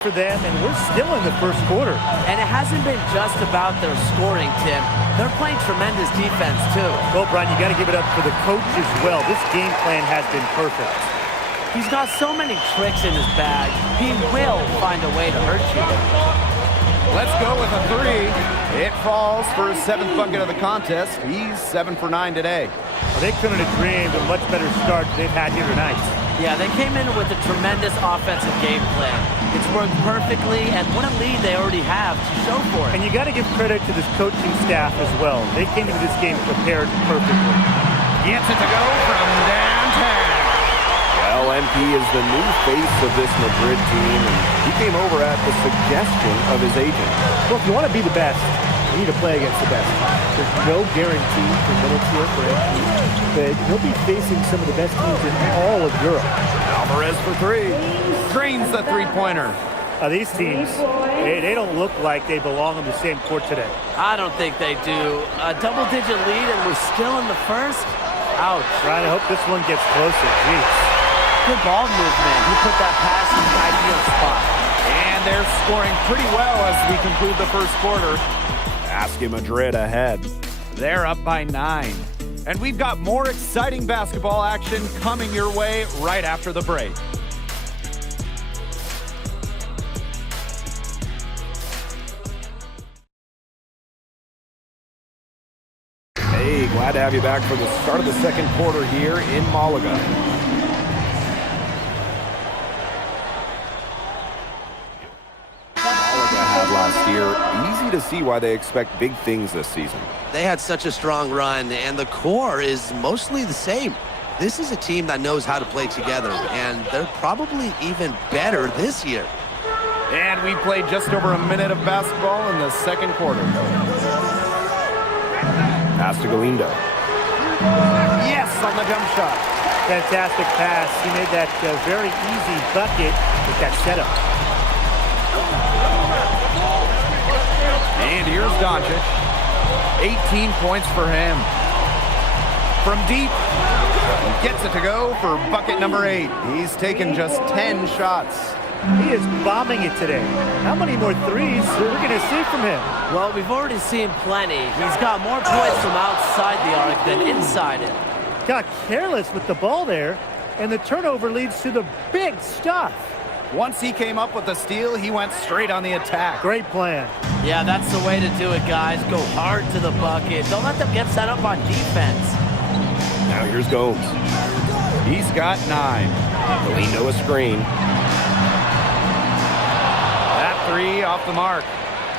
for them, and we're still in the first quarter. And it hasn't been just about their scoring, Tim. They're playing tremendous defense, too. Well, Brian, you got to give it up for the coach as well. This game plan has been perfect. He's got so many tricks in his bag. He will find a way to hurt you. Let's go with a three. It falls for his 7th bucket of the contest. He's 7 for 9 today. Well, they couldn't have dreamed a much better start than they've had here tonight. Yeah, they came in with a tremendous offensive game plan. It's worked perfectly, and what a lead they already have to show for it. And you got to give credit to this coaching staff as well. They came into this game prepared perfectly. Gets it to go from downtown. Well, MP is the new face of this Madrid team, and he came over at the suggestion of his agent. Well, if you want to be the best, you need to play against the best. There's no guarantee for minutes here for MP, but he'll be facing some of the best teams in all of Europe. Alvarez for three. Drains the three-pointer. These teams, they don't look like they belong on the same court today. I don't think they do. A double-digit lead, and we're still in the first? Ouch. Ryan, I hope this one gets closer. Jeez. Good ball movement. He put that pass in the ideal spot. And they're scoring pretty well as we conclude the first quarter. Asking Madrid ahead. They're up by 9. And we've got more exciting basketball action coming your way right after the break. Hey, glad to have you back for the start of the second quarter here in Malaga. Malaga had last year. Easy to see why they expect big things this season. They had such a strong run, and the core is mostly the same. This is a team that knows how to play together, and they're probably even better this year. And we played just over a minute of basketball in the second quarter. Pass to Galindo. Yes, on the jump shot. Fantastic pass. He made that very easy bucket with that setup. And here's Doncic. 18 points for him. From deep, gets it to go for bucket number 8. He's taken just 10 shots. He is bombing it today. How many more threes we're going to see from him? Well, we've already seen plenty. He's got more points from outside the arc than inside it. Got careless with the ball there, and the turnover leads to the big stuff. Once he came up with the steal, he went straight on the attack. Great plan. Yeah, that's the way to do it, guys. Go hard to the bucket. Don't let them get set up on defense. Now here's Gomes. He's got 9. Galindo a screen. That 3 off the mark.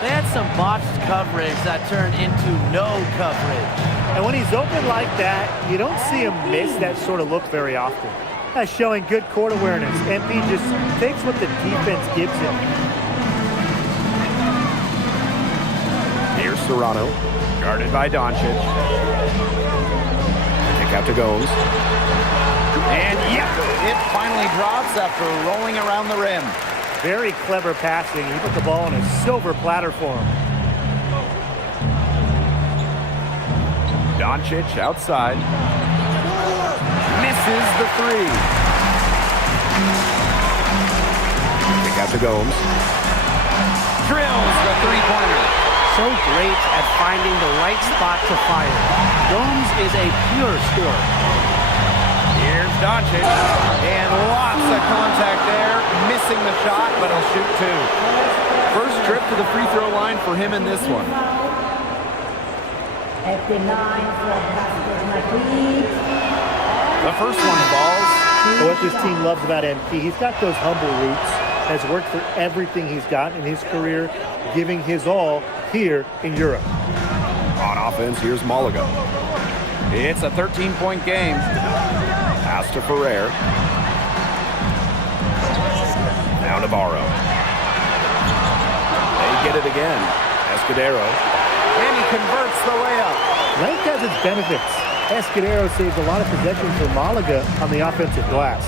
They had some botched coverage that turned into no coverage. And when he's open like that, you don't see him miss that sort of look very often. That's showing good court awareness. MP just takes what the defense gives him. Here's Serrano. Guarded by Doncic. Kick out to Gomes. And yep, it finally drops after rolling around the rim. Very clever passing. He put the ball on a silver platter for him. Doncic outside. Misses the 3. Kick out to Gomes. Drills the three-pointer. So great at finding the right spot to fire. Gomes is a pure scorer. Here's Doncic. And lots of contact there. Missing the shot, but he'll shoot 2. First trip to the free throw line for him in this one. At the 9 for Basket Madrid. The first one falls. But what this team loves about MP, he's got those humble roots. Has worked for everything he's got in his career, giving his all here in Europe. On offense, here's Malaga. It's a 13-point game. Pass to Ferrer. Now Navarro. They get it again. Escudero. And he converts the layup. Length has its benefits. Escudero saves a lot of possession for Malaga on the offensive glass.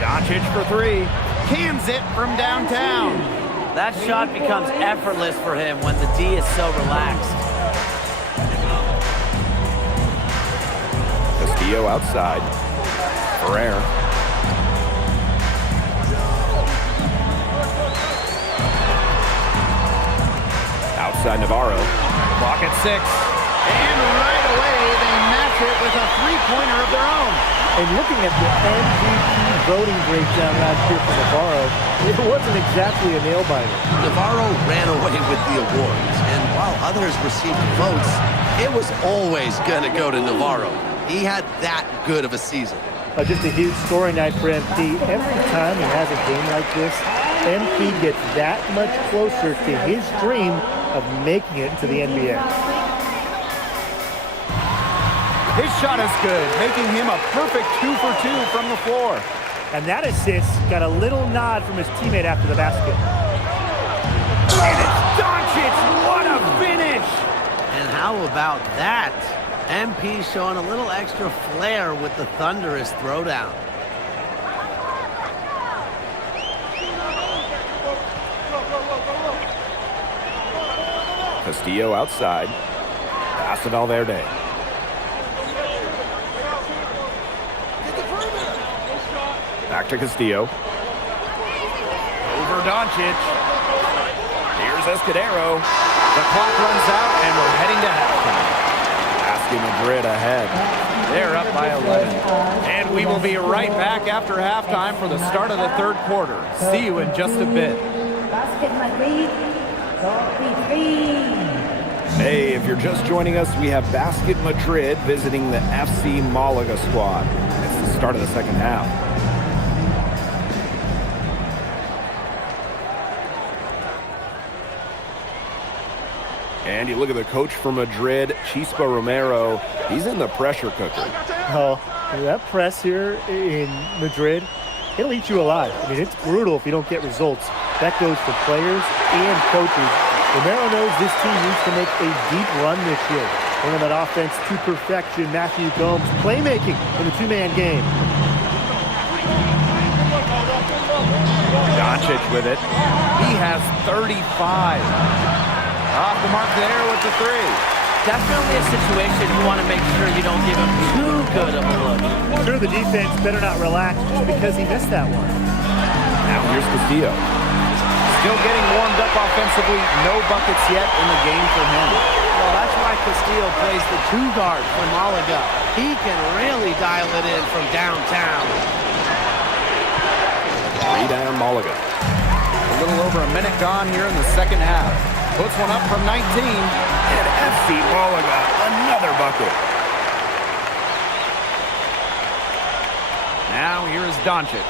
Doncic for 3. Cans it from downtown. That shot becomes effortless for him when the D is so relaxed. Castillo outside. Ferrer. side, Navarro. Clock at 6. And right away, they match it with a three-pointer of their own. And looking at the MVP voting breakdown last year for Navarro, it wasn't exactly a nail-biter. Navarro ran away with the awards, and while others received votes, it was always going to go to Navarro. He had that good of a season. Just a huge scoring night for MP. Every time he has a game like this, MP gets that much closer to his dream of making it into the NBA. His shot is good, making him a perfect 2 for 2 from the floor. And that assist got a little nod from his teammate after the basket. And it's Doncic! What a finish! And how about that? MP showing a little extra flair with the thunderous throwdown. Castillo outside. Pass to Valverde. Back to Castillo. Over Doncic. Here's Escudero. The clock runs out, and we're heading to halftime. Basket Madrid ahead. They're up by 11. And we will be right back after halftime for the start of the third quarter. See you in just a bit. Basket Madrid, 43. Hey, if you're just joining us, we have Basket Madrid visiting the FC Malaga squad. It's the start of the second half. And you look at the coach from Madrid, Chispa Romero. He's in the pressure cooker. Oh, that press here in Madrid, it'll eat you alive. I mean, it's brutal if you don't get results. That goes for players and coaches. Romero knows this team needs to make a deep run this year. Running that offense to perfection. Matthew Gomes playmaking in the two-man game. Doncic with it. He has 35. Off the mark there with the three. Definitely a situation you want to make sure you don't give him too good of a look. Sure, the defense better not relax just because he missed that one. Now here's Castillo. Still getting warmed up offensively. No buckets yet in the game for him. Well, that's why Castillo plays the two guard for Malaga. He can really dial it in from downtown. 3 down Malaga. A little over a minute gone here in the second half. Puts one up from 19. And FC Malaga, another bucket. Now here is Doncic.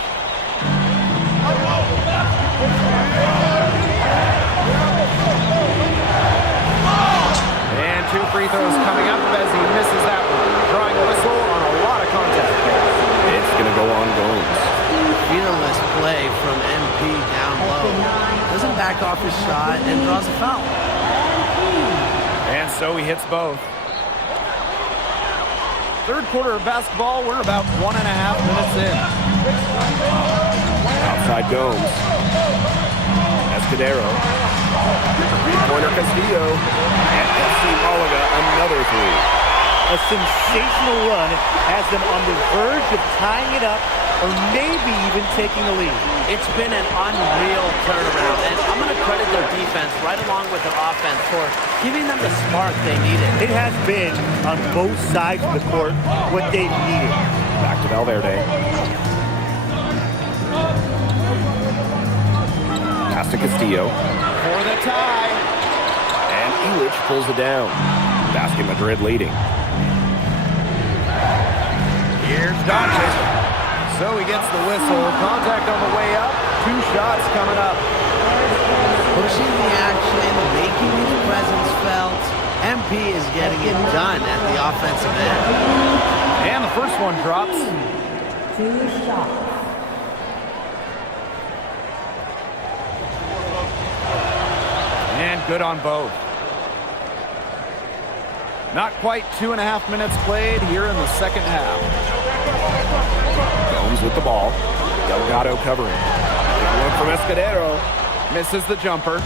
And 2 free throws coming up as he misses that one. Drawing a whistle on a lot of contact. It's going to go on Gomes. Fearless play from MP down low. Doesn't back off his shot and draws a foul. And so he hits both. Third quarter of basketball, we're about 1.5 minutes in. Outside Gomes. Escudero. Three-pointer Castillo. And FC Malaga, another three. A sensational run has them on the verge of tying it up or maybe even taking the lead. It's been an unreal turnaround, and I'm going to credit their defense right along with their offense for giving them the spark they needed. It has been, on both sides of the court, what they've needed. Back to Valverde. Pass to Castillo. For the tie. And Illich pulls it down. Basket Madrid leading. Here's Doncic. So he gets the whistle. Contact on the way up. 2 shots coming up. Pushing the action, making his presence felt. MP is getting it done at the offensive end. And the first one drops. 2 shots. And good on both. Not quite 2.5 minutes played here in the second half. Gomes with the ball. Delgado covering. Big one from Escudero. Misses the jumper.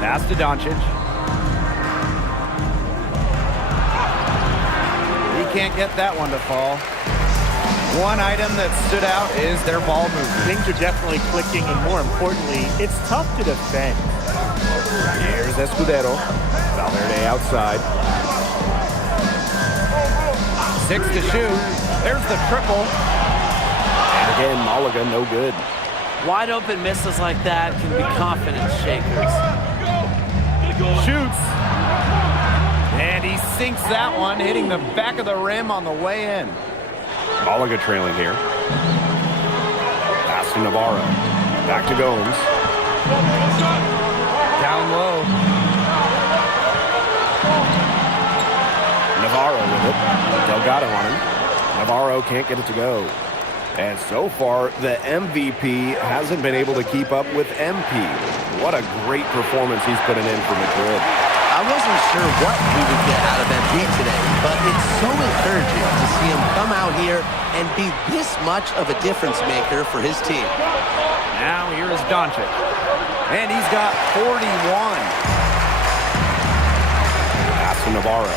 Pass to Doncic. He can't get that one to fall. One item that stood out is their ball movement. Things are definitely clicking, and more importantly, it's tough to defend. Here's Escudero. Valverde outside. 6 to shoot. There's the triple. And again, Malaga no good. Wide open misses like that can be confidence shakers. Shoots. And he sinks that one, hitting the back of the rim on the way in. Malaga trailing here. Pass to Navarro. Back to Gomes. Down low. Navarro with it. Delgado on him. Navarro can't get it to go. And so far, the MVP hasn't been able to keep up with MP. What a great performance he's putting in for Madrid. I wasn't sure what we would get out of MP today, but it's so encouraging to see him come out here and be this much of a difference maker for his team. Now here is Doncic. And he's got 41. Pass to Navarro.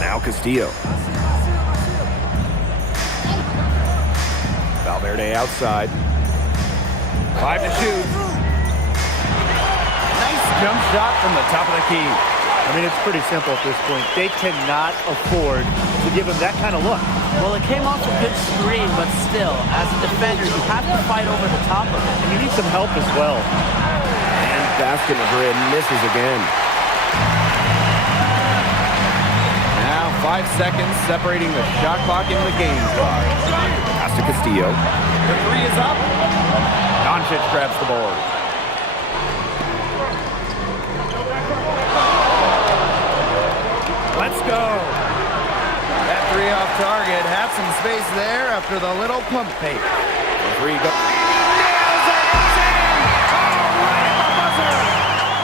Now Castillo. Valverde outside. 5 to shoot. Nice jump shot from the top of the key. I mean, it's pretty simple at this point. They cannot afford to give him that kind of look. Well, it came off a good screen, but still, as a defender, you have to fight over the top of it. And you need some help as well. And Basket Madrid misses again. Now 5 seconds separating the shot clock and the game clock. Pass to Castillo. The 3 is up. Doncic grabs the board. Let's go. That 3 off target had some space there after the little pump fake. The 3 go.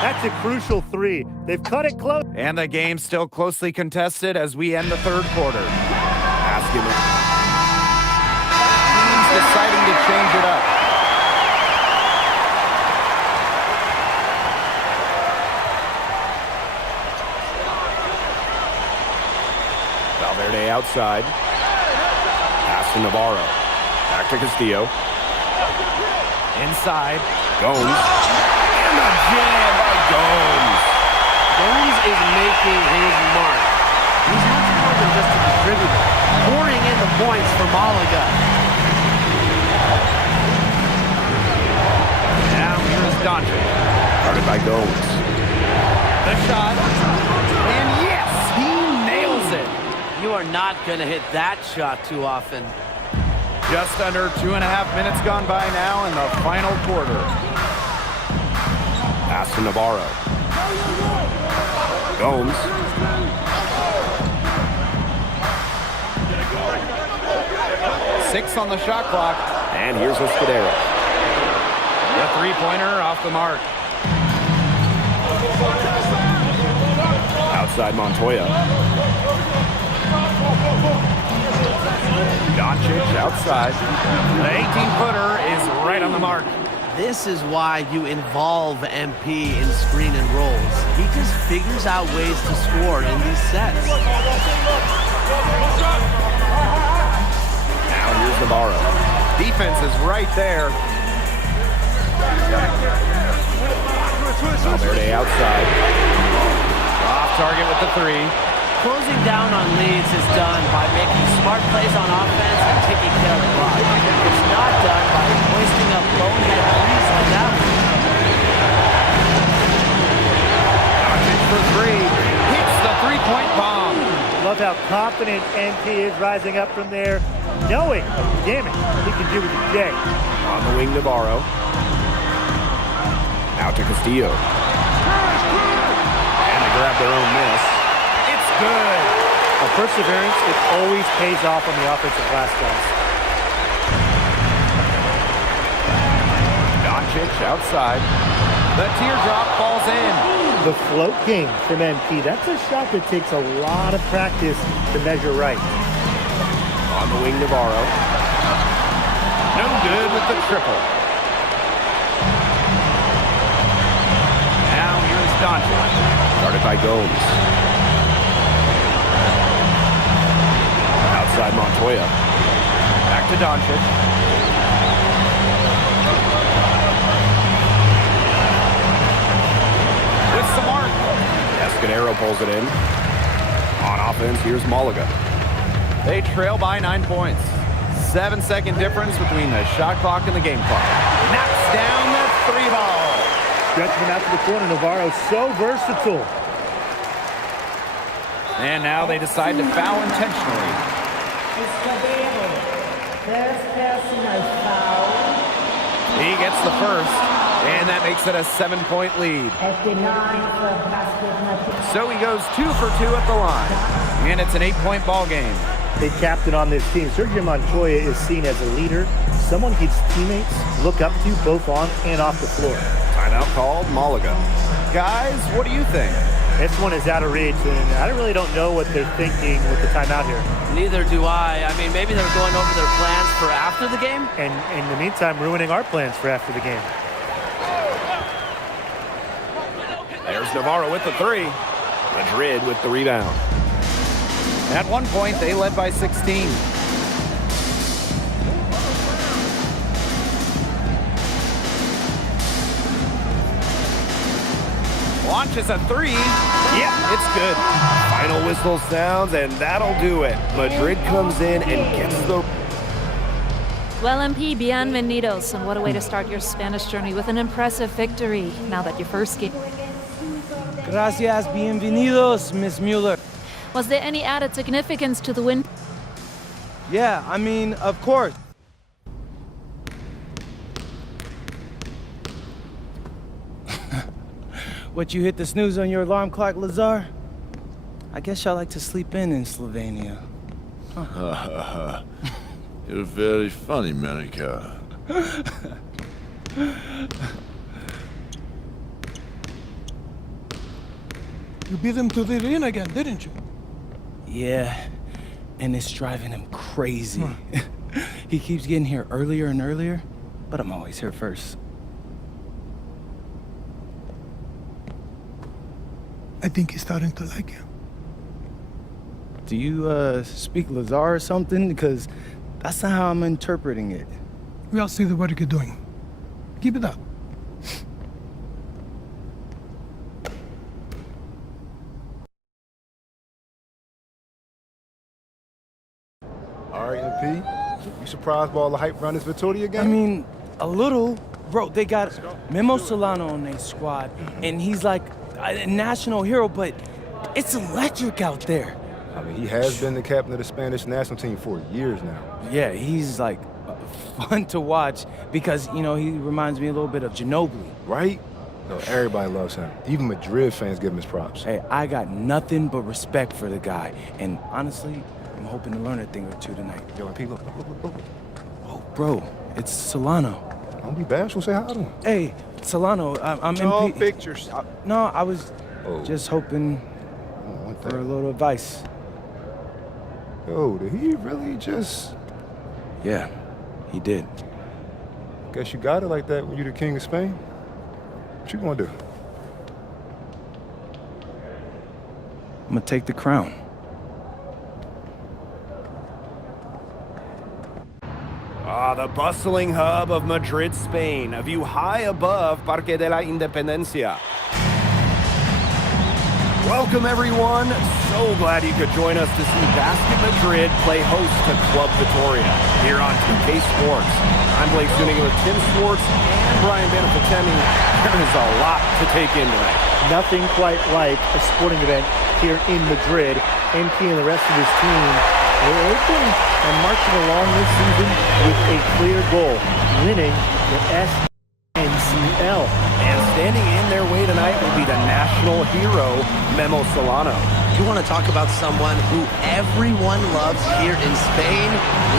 That's a crucial 3. They've cut it close. And the game's still closely contested as we end the third quarter. Asking him. He's deciding to change it up. Valverde outside. Pass to Navarro. Back to Castillo. Inside. Gomes. And the jam by Gomes. Gomes is making his mark. He's much more than just a distributor, pouring in the points for Malaga. Now here is Doncic. Started by Gomes. The shot. And yes, he nails it. You are not going to hit that shot too often. Just under 2.5 minutes gone by now in the final quarter. Pass to Navarro. Gomes. Six on the shot clock. And here's Escudero. The three-pointer off the mark. Outside Montoya. Doncic outside. The 18-footer is right on the mark. This is why you involve MP in screen and rolls. He just figures out ways to score in these sets. Now here's Navarro. Defense is right there. Valverde outside. Off target with the 3. Closing down on leads is done by making smart plays on offense and taking care of the clock. It's not done by hoisting up bonehead threes like that one. Doncic for 3. Hits the three-point bomb. Love how confident NP is rising up from there, knowing damage he can do with the J. On the wing, Navarro. Out to Castillo. And they grab their own miss. It's good. A perseverance, it always pays off on the offensive glass, guys. Doncic outside. The teardrop falls in. The float game from MP, that's a shot that takes a lot of practice to measure right. On the wing, Navarro. No good with the triple. Now here's Doncic. Started by Gomes. inside Montoya. Back to Doncic. With some arc. Escudero pulls it in. On offense, here's Malaga. They trail by 9 points. 7-second difference between the shot clock and the game clock. Knocks down the 3-ball. Stretching him out to the corner. Navarro so versatile. And now they decide to foul intentionally. Escudero. First personal foul. He gets the first, and that makes it a 7-point lead. At the 9 for basket Madrid. So he goes 2 for 2 at the line. And it's an 8-point ball game. The captain on this team, Sergio Montoya, is seen as a leader, someone his teammates look up to both on and off the floor. Timeout called, Malaga. Guys, what do you think? This one is out of reach, and I really don't know what they're thinking with the timeout here. Neither do I. I mean, maybe they're going over their plans for after the game. And in the meantime, ruining our plans for after the game. There's Navarro with the 3. Madrid with the rebound. At one point, they led by 16. Launches a 3. Yeah, it's good. Final whistle sounds, and that'll do it. Madrid comes in and gets the... Well, MP, bienvenidos, and what a way to start your Spanish journey with an impressive victory now that your first game. Gracias, bienvenidos, Miss Mueller. Was there any added significance to the win? Yeah, I mean, of course. What, you hit the snooze on your alarm clock, Lazar? I guess y'all like to sleep in Slovenia. You're very funny, Monica. You beat him to the arena again, didn't you? Yeah, and it's driving him crazy. He keeps getting here earlier and earlier, but I'm always here first. I think he's starting to like you. Do you, speak Lazar or something? Because that's not how I'm interpreting it. We all see the work you're doing. Keep it up. All right, MP. You surprised by all the hype around this Vitoria game? I mean, a little. Bro, they got Memo Solano on their squad, and he's like a national hero, but it's electric out there. I mean, he has been the captain of the Spanish national team for years now. Yeah, he's like fun to watch because, you know, he reminds me a little bit of Ginobili. Right? No, everybody loves him. Even Madrid fans give him his props. Hey, I got nothing but respect for the guy, and honestly, I'm hoping to learn a thing or two tonight. Yo, MP, look. Oh, bro, it's Solano. Don't be bashful, say hi to him. Hey, Solano, I'm No MP. pictures. No, I was just hoping want for that. a little advice. Yo, did he really just... Yeah, he did. Guess you got it like that when you're the king of Spain? What you gonna do? I'm gonna take the crown. The bustling hub of Madrid, Spain. A view high above Parque de la Independencia. Welcome, everyone. So glad you could join us to see Basket Madrid play host to Club Vitoria here on 2K Sports. I'm Blake Zuniga with Tim Sports and Brian Banafitemi. There is a lot to take in tonight. Nothing quite like a sporting event here in Madrid. MP and the rest of his team, they've been marching along this season with a clear goal, winning the SNCL. And standing in their way tonight will be the national hero, Memo Solano. You want to talk about someone who everyone loves here in Spain?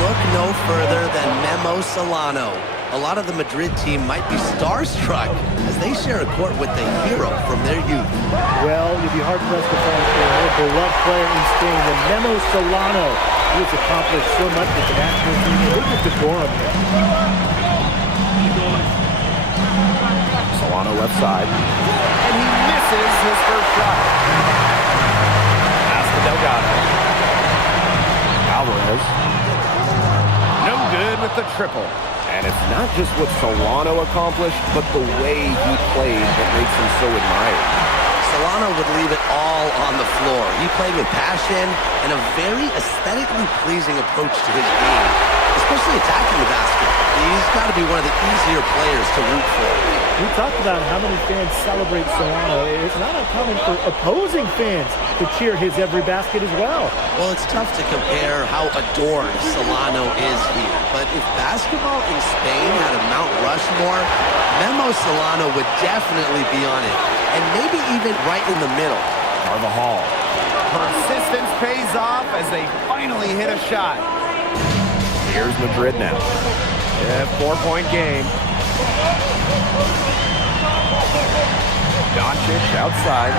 Look no further than Memo Solano. A lot of the Madrid team might be starstruck as they share a court with the hero from their youth. Well, you'd be hard-pressed to find a more beloved player in Spain than Memo Solano. He has accomplished so much with the national team. They just adore him here. Solano left side. And he misses his first shot. Pass to Delgado. Alvarez. No good with the triple. And it's not just what Solano accomplished, but the way he played that makes him so admired. Solano would leave it all on the floor. He played with passion and a very aesthetically pleasing approach to his game, especially attacking the basket. He's got to be one of the easier players to root for. We talked about how many fans celebrate Solano. It's not uncommon for opposing fans to cheer his every basket as well. Well, it's tough to compare how adored Solano is here. But if basketball in Spain had a Mount Rushmore, Memo Solano would definitely be on it. And maybe even right in the middle. Carvajal. Persistence pays off as they finally hit a shot. Here's Madrid now. Yeah, 4-point game. Doncic outside.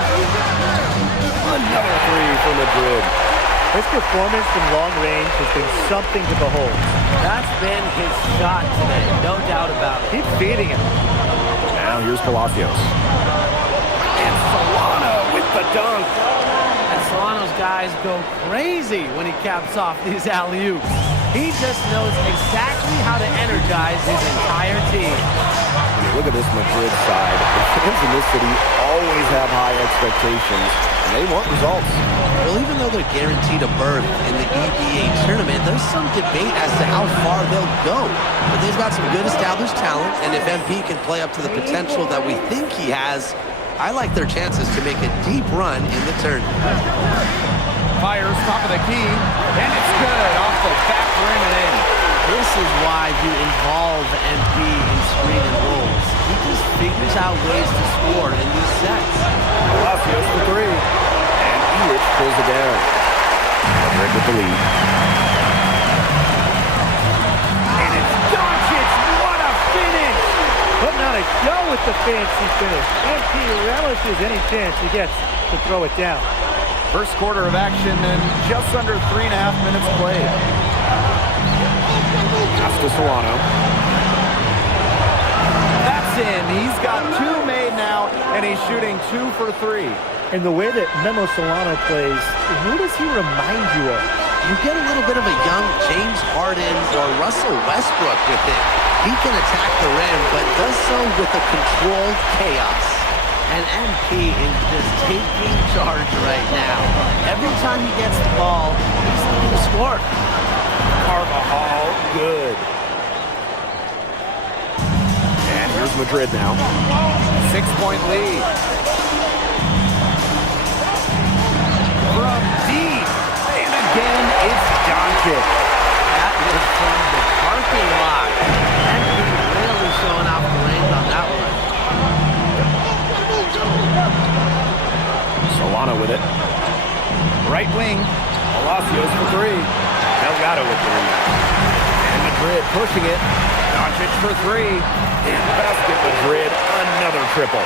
Another three for Madrid. His performance from long range has been something to behold. That's been his shot today, no doubt about it. Keep feeding him. Now here's Palacios. And Solano with the dunk. And Solano's guys go crazy when he caps off these alley-oops. He just knows exactly how to energize his entire team. Look at this Madrid side. The fans in this city always have high expectations, and they want results. Well, even though they're guaranteed a berth in the EBA tournament, there's some debate as to how far they'll go. But they've got some good established talent, and if MP can play up to the potential that we think he has, I like their chances to make a deep run in the tournament. Fires top of the key, and it's good off the back rim and in. This is why you involve MP in screen and rolls. He just figures out ways to score in these sets. Palacios for three. And Elitch pulls it down. Madrid with the lead. And it's Doncic! What a finish! Putting on a show with the fancy finish. MP relishes any chance he gets to throw it down. First quarter of action and just under 3.5 minutes played. Pass to Solano. That's in. He's got two made now, and he's shooting 2 for 3. And the way that Memo Solano plays, who does he remind you of? You get a little bit of a young James Harden or Russell Westbrook with him. He can attack the rim, but does so with a controlled chaos. And MP is just taking charge right now. Every time he gets the ball, he's looking to score. Carvajal, good. And here's Madrid now. 6-point lead. From deep. And again, it's Doncic. That was from the parking lot. MP really showing off the range on that one. Solano with it. Right wing. Palacios for three. Delgado with the lead. And Madrid pushing it. Doncic for 3. And basket Madrid, another triple.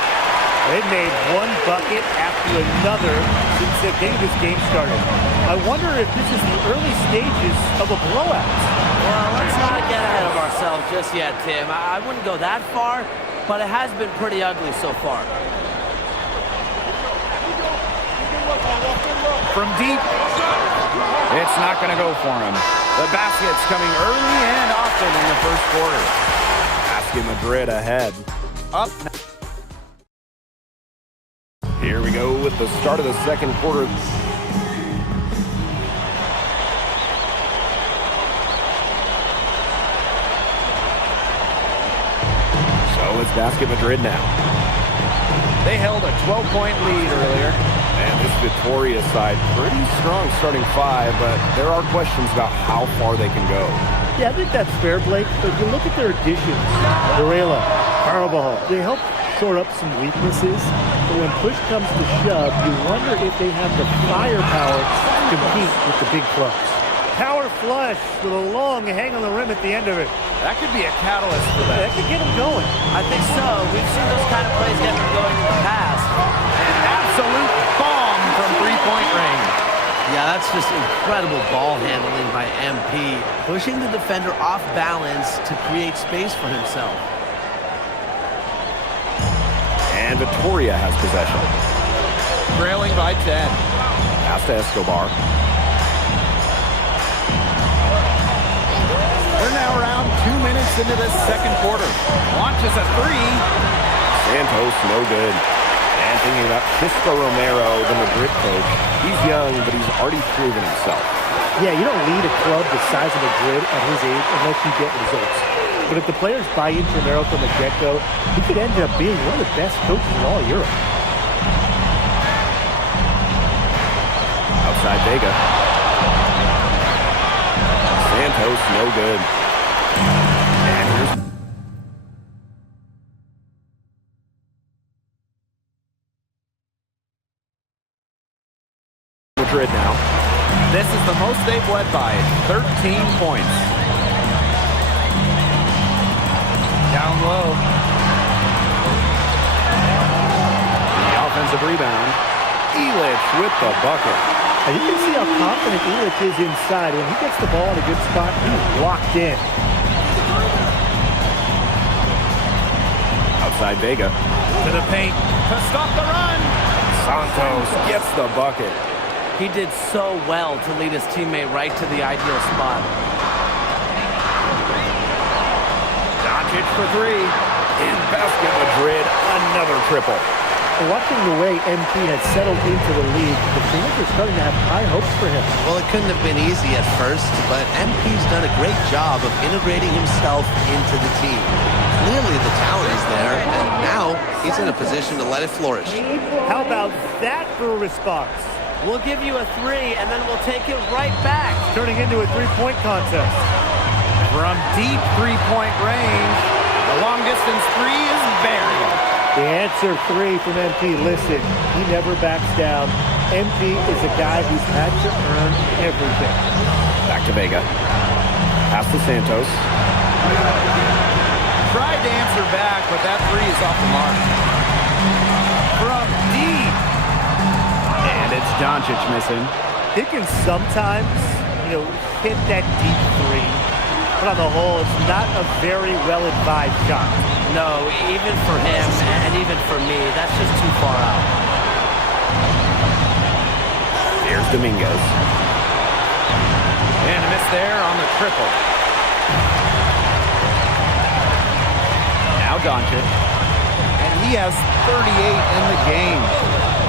They've made one bucket after another since the day this game started. I wonder if this is the early stages of a blowout. Well, let's not get ahead of ourselves just yet, Tim. I wouldn't go that far, but it has been pretty ugly so far. From deep. It's not going to go for him. The basket's coming early and often in the first quarter. Basket Madrid ahead. Up. Here we go with the start of the second quarter. So it's Basket Madrid now. They held a 12-point lead earlier. And this Victoria side, pretty strong starting 5, but there are questions about how far they can go. Yeah, I think that's fair, Blake. But if you look at their additions, Varela, Carvajal, they help shore up some weaknesses. But when push comes to shove, you wonder if they have the firepower to compete with the big clubs. Power flush with a long hang on the rim at the end of it. That could be a catalyst for That them. could get them going. I think so. We've seen those kind of plays get them going in the past. An absolute bomb from 3-point range. Yeah, that's just incredible ball handling by MP, pushing the defender off balance to create space for himself. And Victoria has possession. Trailing by 10. Pass to Escobar. minutes into this second quarter. Launches a three. Santos, no good. And thinking about Chispa Romero, the Madrid coach. He's young, but he's already proven himself. Yeah, you don't lead a club the size of Madrid at his age unless you get results. But if the players buy into Romero from the get-go, he could end up being one of the best coaches in all Europe. Outside Vega. Santos, no good. And here's Madrid now. This is the most they've led by, 13 points. Down low. The offensive rebound. Illich with the bucket. And you can see how confident Illich is inside. When he gets the ball in a good spot, he's locked in. Outside Vega. To the paint to stop the run. Santos gets the bucket. He did so well to lead his teammate right to the ideal spot. Doncic for three. In basket Madrid, another triple. Watching the way MP has settled into the league, the fans are starting to have high hopes for him. Well, it couldn't have been easy at first, but MP's done a great job of integrating himself into the team. Clearly the talent is there, and now he's in a position to let it flourish. How about that for a response? We'll give you a three, and then we'll take it right back. Turning into a three-point contest. From deep three-point range, the long-distance three is buried. The answer three from MP. Listen, he never backs down. MP is a guy who's had to earn everything. Back to Vega. Pass to Santos. Tried to answer back, but that three is off the mark. From deep. And it's Doncic missing. He can sometimes, hit that deep three. But on the whole, it's not a very well-advised shot. No, even for him and even for me, that's just too far out. Here's Dominguez. And a miss there on the triple. Now Doncic. And he has 38 in the game.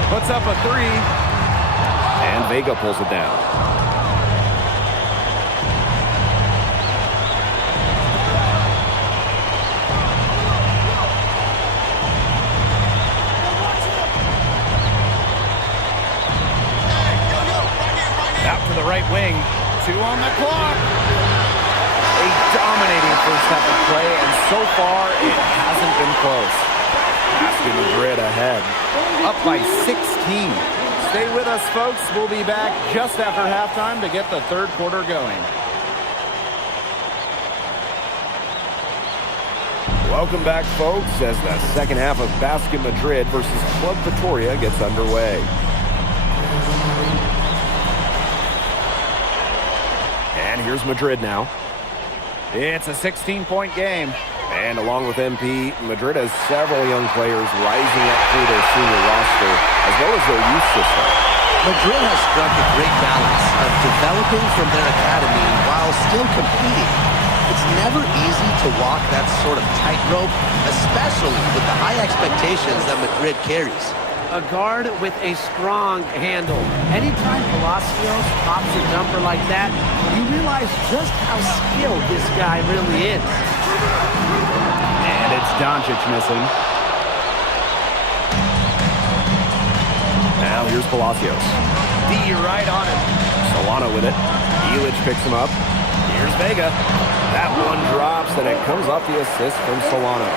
Puts up a three. And Vega pulls it down. Out to the right wing. 2 on the clock. A dominating first half of play, and so far it hasn't been close. Basket Madrid ahead. Up by 16. Stay with us, folks. We'll be back just after halftime to get the third quarter going. Welcome back, folks, as the second half of Basket Madrid versus Club Vitoria gets underway. And here's Madrid now. It's a 16-point game. And along with MP, Madrid has several young players rising up through their senior roster, as well as their youth system. Madrid has struck a great balance of developing from their academy while still competing. It's never easy to walk that sort of tightrope, especially with the high expectations that Madrid carries. A guard with a strong handle. Anytime Palacios pops a jumper like that, you realize just how skilled this guy really is. And it's Doncic missing. Now here's Palacios. D right on him. Solano with it. Illich picks him up. Here's Vega. That one drops, and it comes off the assist from Solano.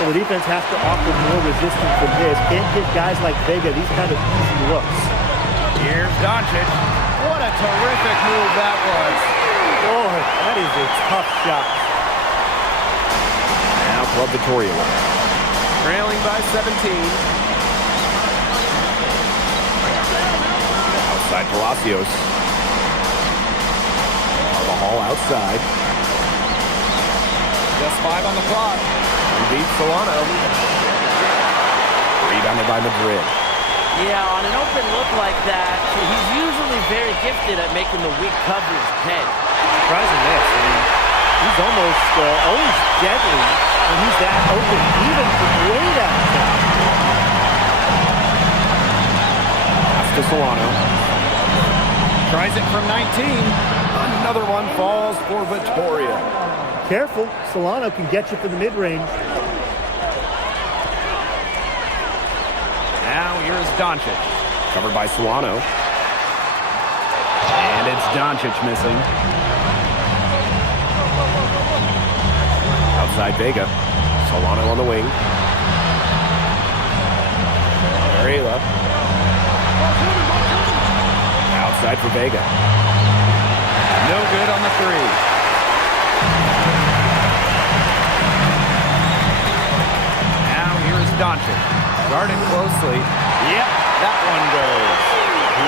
So the defense has to offer more resistance than this. Can't give guys like Vega these kind of easy looks. Here's Doncic. What a terrific move that was. Boy, that is a tough shot. Now Club Vitoria with it. Trailing by 17. Outside Palacios. Carvajal outside. Just 5 on the clock. Beat Solano. Rebounded by Madrid. Yeah, on an open look like that, he's usually very gifted at making the weak coverage pay. Surprising miss. He's almost always deadly when he's that open, even from way downtown. Pass to Solano. Tries it from 19. Another one falls for Victoria. Careful, Solano can get you for the mid-range. Now here's Doncic. Covered by Solano. And it's Doncic missing. Outside Vega. Solano on the wing. Varela. Outside for Vega. No good on the three. Now here's Doncic. Guarded closely. Yep, that one goes.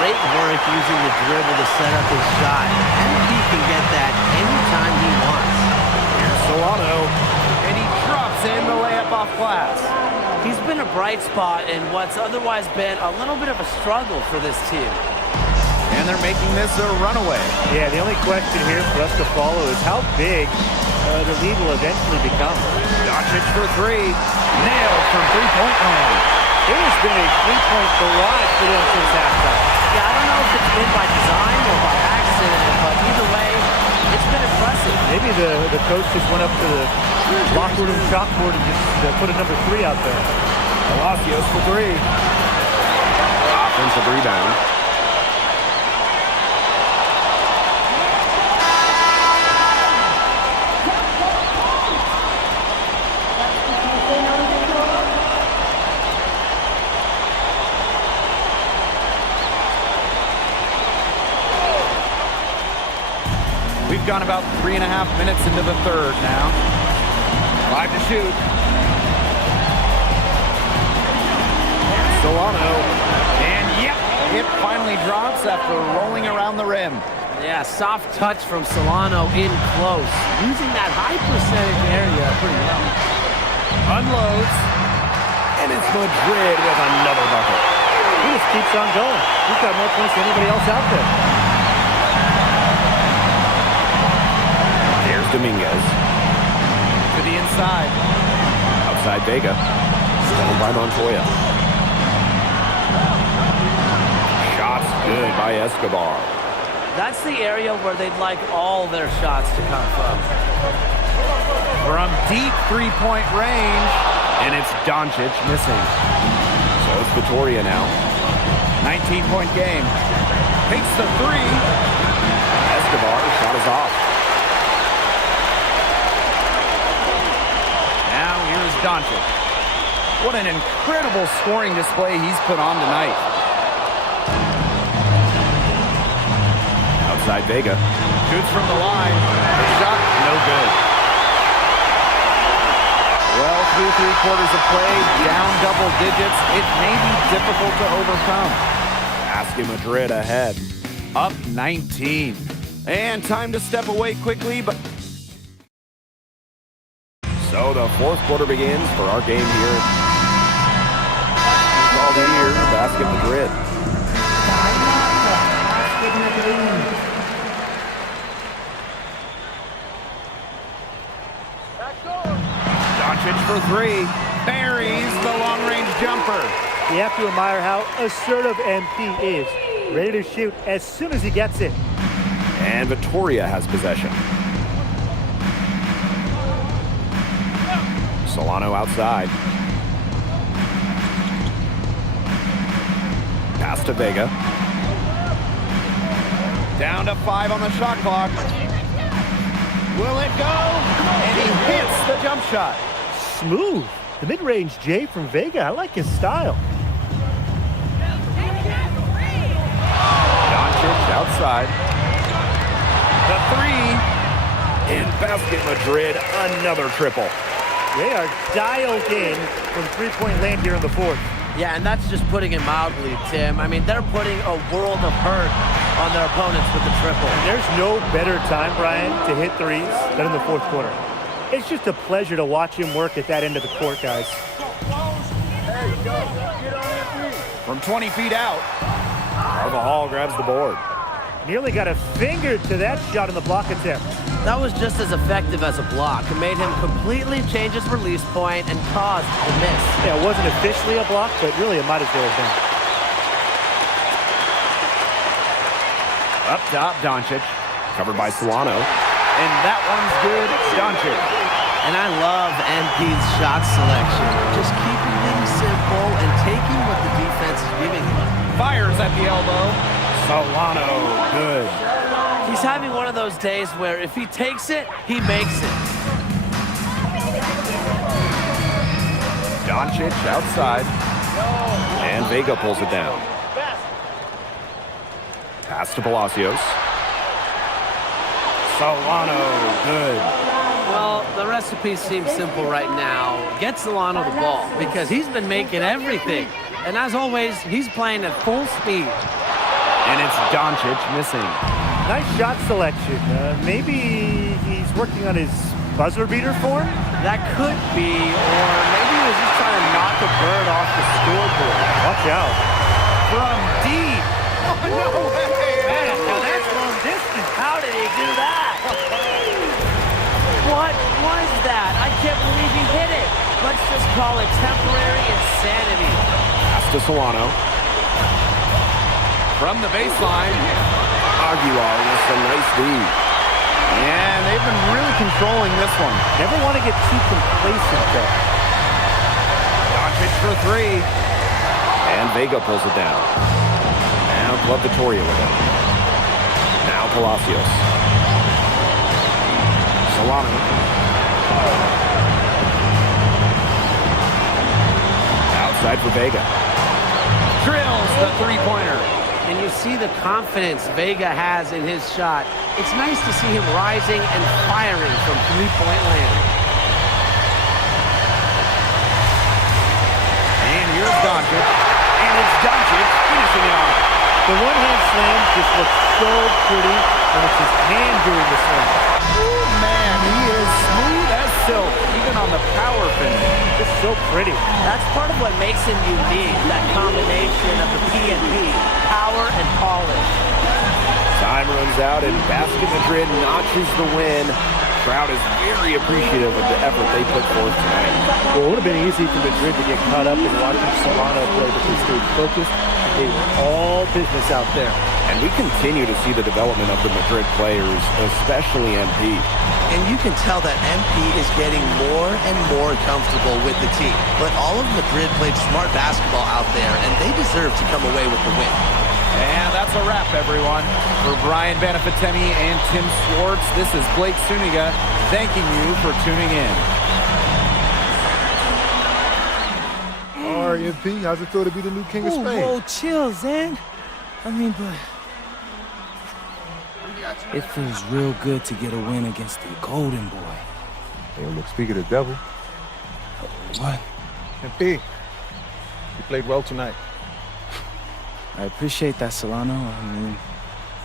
Great work using the dribble to set up his shot. MP can get that anytime he wants. Here's Solano. And he drops in the layup off glass. He's been a bright spot in what's otherwise been a little bit of a struggle for this team. And they're making this a runaway. Yeah, the only question here for us to follow is how big the lead will eventually become. Doncic for three. Nailed from three-point land. It has been a three-point barrage for them since halftime. Yeah, I don't know if it's been by design or by accident, but either way, it's been impressive. Maybe the coach just went up to the locker room chalkboard and just put a number 3 out there. Palacios for three. Offensive rebound. We've gone about 3.5 minutes into the third now. 5 to shoot. Solano. And yep, it finally drops after rolling around the rim. Yeah, soft touch from Solano in close. Using that high percentage area pretty well. Unloads. And it's Madrid with another bucket. He just keeps on going. He's got more points than anybody else out there. There's Dominguez. To the inside. Outside Vega. Stolen by Montoya. Shots good by Escobar. That's the area where they'd like all their shots to come from. From deep three-point range. And it's Doncic missing. So it's Victoria now. 19-point game. Takes the three. Escobar, shot is off. Now here's Doncic. What an incredible scoring display he's put on tonight. Outside Vega. Shoots from the line. The shot, no good. Well, through 3/4 of play, down double digits, it may be difficult to overcome. Asking Madrid ahead. Up 19. And time to step away quickly, but So the fourth quarter begins for our game here. Called here, Basket Madrid. Basket Madrid. Doncic for three. Buries the long-range jumper. You have to admire how assertive MP is. Ready to shoot as soon as he gets it. And Victoria has possession. Solano outside. Pass to Vega. Down to 5 on the shot clock. Will it go? And he hits the jump shot. Smooth. The mid-range J from Vega. I like his style. Doncic outside. The three. In Basket Madrid, another triple. They are dialed in from three-point land here in the fourth. Yeah, and that's just putting it mildly, Tim. I mean, they're putting a world of hurt on their opponents with the triple. There's no better time, Brian, to hit threes than in the fourth quarter. It's just a pleasure to watch him work at that end of the court, guys. From 20 feet out. Carvajal grabs the board. Nearly got a finger to that shot in the block attempt. That was just as effective as a block. It made him completely change his release point and caused the miss. Yeah, it wasn't officially a block, but really it might as well have been. Up top, Doncic. Covered by Solano. And that one's good. Doncic. And I love MP's shot selection. Just keeping things simple and taking what the defense is giving him. Fires at the elbow. Solano, good. He's having one of those days where if he takes it, he makes it. Doncic outside. And Vega pulls it down. Pass to Palacios. Solano, good. Well, the recipe seems simple right now. Get Solano the ball because he's been making everything. And as always, he's playing at full speed. And it's Doncic missing. Nice shot selection. Maybe he's working on his buzzer beater form? That could be, or maybe he was just trying to knock a bird off the scoreboard. Watch out. From deep. Oh, no way. Man, now that's long distance. How did he do that? What was that? I can't believe he hit it. Let's just call it temporary insanity. Pass to Solano. From the baseline. Aguilar with a nice lead. And they've been really controlling this one. Never want to get too complacent, though. Doncic for three. And Vega pulls it down. Now Club Vittoria with it. Now Palacios. Solano. Outside for Vega. Drills the three-pointer. And you see the confidence Vega has in his shot. It's nice to see him rising and firing from three-point land. And here's Doncic. And it's Doncic finishing it off. The one-hand slam just looks so pretty when it's his hand doing the slam. Oh, man, he is smooth as silk, even on the power finish. Just so pretty. That's part of what makes him unique, that combination of the P&P, power and polish. Time runs out and Basket Madrid notches the win. Crowd is very appreciative of the effort they put forth tonight. Well, it would have been easy for Madrid to get caught up in watching Solano play, but they stayed focused. They were all business out there. And we continue to see the development of the Madrid players, especially MP. And you can tell that MP is getting more and more comfortable with the team. But all of Madrid played smart basketball out there, and they deserve to come away with the win. And that's a wrap, everyone. For Brian Banafiteni and Tim Swartz, this is Blake Suniga thanking you for tuning in. All right, MP, how's it feel to be the new king of Spain? Whoa, chill, Zan. I mean, but it feels real good to get a win against the Golden Boy. Hey, look, speak of the devil. What? MP, you played well tonight. I appreciate that, Solano. I mean,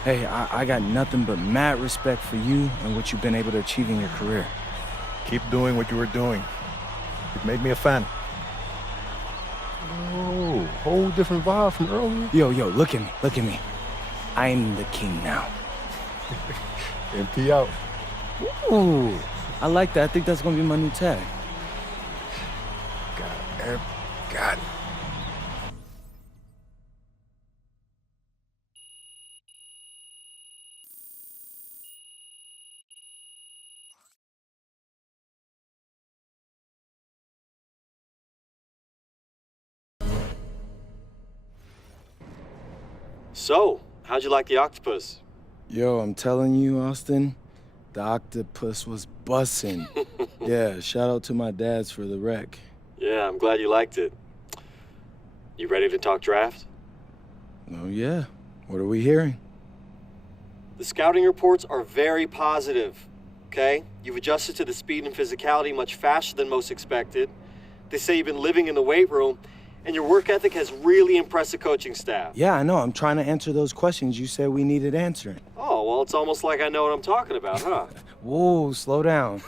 hey, I got nothing but mad respect for you and what you've been able to achieve in your career. Keep doing what you were doing. It made me a fan. Oh, whole different vibe from earlier. Yo, look at me. I'm the king now. MP out. Ooh, I like that. I think that's gonna be my new tag. Got it. So, how'd you like the octopus? Yo, I'm telling you, Austin, the octopus was bussin'. Yeah, shout out to my dads for the wreck. Yeah, I'm glad you liked it. You ready to talk draft? Oh, yeah. What are we hearing? The scouting reports are very positive, okay? You've adjusted to the speed and physicality much faster than most expected. They say you've been living in the weight room, and your work ethic has really impressed the coaching staff. Yeah, I know. I'm trying to answer those questions you said we needed answering. Oh, well, it's almost like I know what I'm talking about, huh? Whoa, slow down.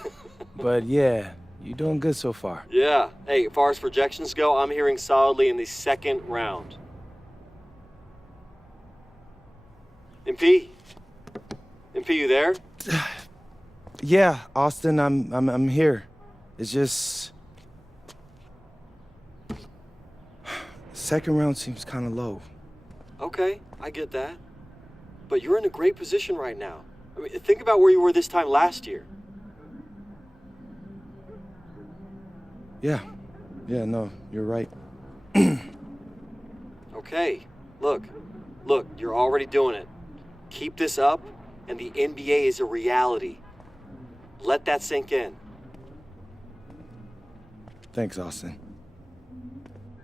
But yeah, you're doing good so far. Yeah. Hey, as far as projections go, I'm hearing solidly in the second round. MP, you there? Yeah, Austin, I'm here. It's just second round seems kind of low. Okay, I get that. But you're in a great position right now. I mean, think about where you were this time last year. Yeah, no, you're right. Okay, look, you're already doing it. Keep this up, and the NBA is a reality. Let that sink in. Thanks, Austin.